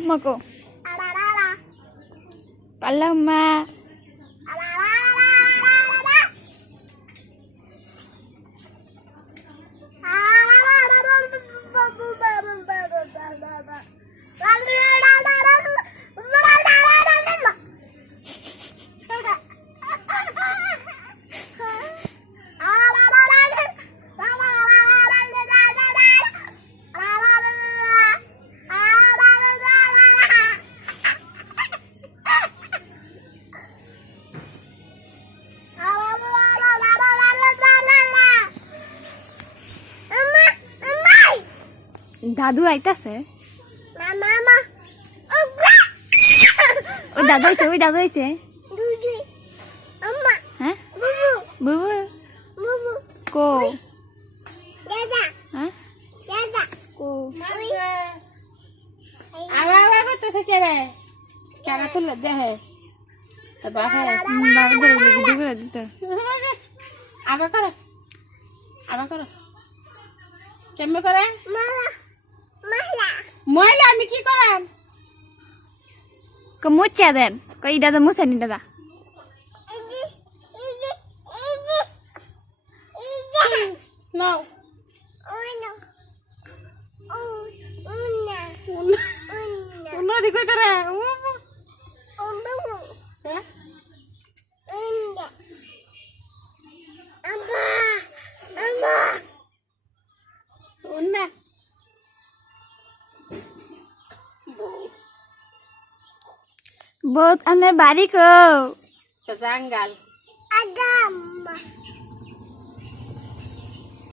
mako. Palama. দাদু আইতাছে ওই দাদু আইছে হ্যাঁ বুবু কো হ্যাঁ কো আবার করতেছে কেরে কেনা তুলে দেহে তো বাবা ভিডিও করে দিতে আবার করো কেমনে করে ময়লা আমি কি করাম ko mucha den ko ida da musa ni dada নাও উন্না দেখো তোরা উন্না बहुत हमें बारी को janggal Agama.